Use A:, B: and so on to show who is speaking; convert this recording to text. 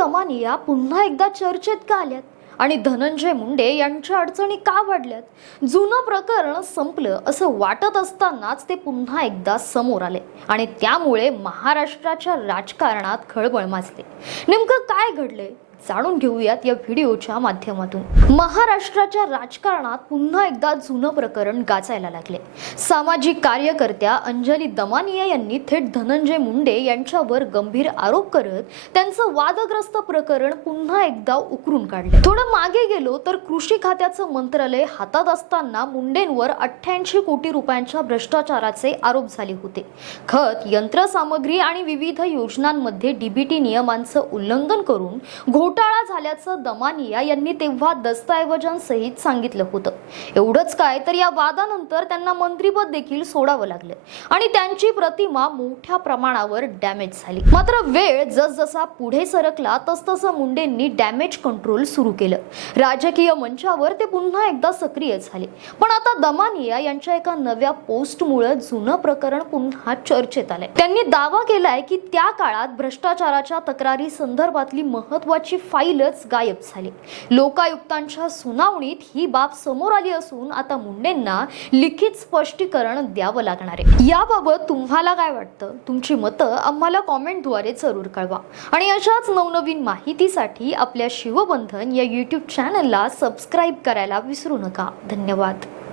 A: दमानिया पुन्हा एकदा चर्चेत का आल्यात? आणि धनंजय मुंडे यांच्या अडचणी का वाढल्यात? जुनं प्रकरण संपलं असं वाटत असतानाच ते पुन्हा एकदा समोर आले. आणि त्यामुळे महाराष्ट्राच्या राजकारणात खळबळ माजली. नेमकं काय घडलंय? जाणून घेऊयात या व्हिडिओच्या माध्यमातून. महाराष्ट्राच्या राजकारणात पुन्हा एकदा जुनं प्रकरण गाजायला लागले. सामाजिक कार्यकर्त्या अंजली दमानिया यांनी थेट धनंजय मुंडे यांच्यावर गंभीर आरोप करत त्यांचं वादग्रस्त प्रकरण पुन्हा एकदा उकरून काढले. थोडं मागे गेलो तर कृषी खात्याचं मंत्रालय हातात असताना मुंडेंवर अठ्ठ्याऐंशी कोटी रुपयांच्या भ्रष्टाचाराचे आरोप झाले होते. खत यंत्रसामग्री आणि विविध योजनांमध्ये डीबीटी नियमांचं उल्लंघन करून घोटाळा झाल्याचं दमानिया यांनी तेव्हा दस्तऐवजांसहित सांगितलं होतं. एवढंच काय तर या वादानंतर त्यांना मंत्रीपद देखील सोडावं लागलं आणि त्यांची प्रतिमा मोठ्या प्रमाणावर डॅमेज झाली. मात्र वेळ जसजसा पुढे सरकला तसतसं मुंडेंनी डॅमेज कंट्रोल सुरू केलं. राजकीय मंचावर ते पुन्हा एकदा सक्रिय झाले. पण आता दमानिया यांच्या एका नव्या पोस्टमुळे जुनं प्रकरण पुन्हा चर्चेत आलंय. त्यांनी दावा केलाय की त्या काळात भ्रष्टाचाराच्या तक्रारी संदर्भातली महत्वाची फाईलच गायब झाली. लोकायुक्तांच्या सुनावणीत ही बाब समोर आली असून आता मुंडेंना लिखित स्पष्टीकरण द्यावं लागणार आहे. याबाबत तुम्हाला काय वाटतं? तुमची मतं आम्हाला कॉमेंटद्वारे जरूर कळवा. आणि अशाच नवनवीन माहितीसाठी आपल्या शिवबंधन या यूट्यूब चॅनलला सबस्क्राईब करायला विसरू नका. धन्यवाद.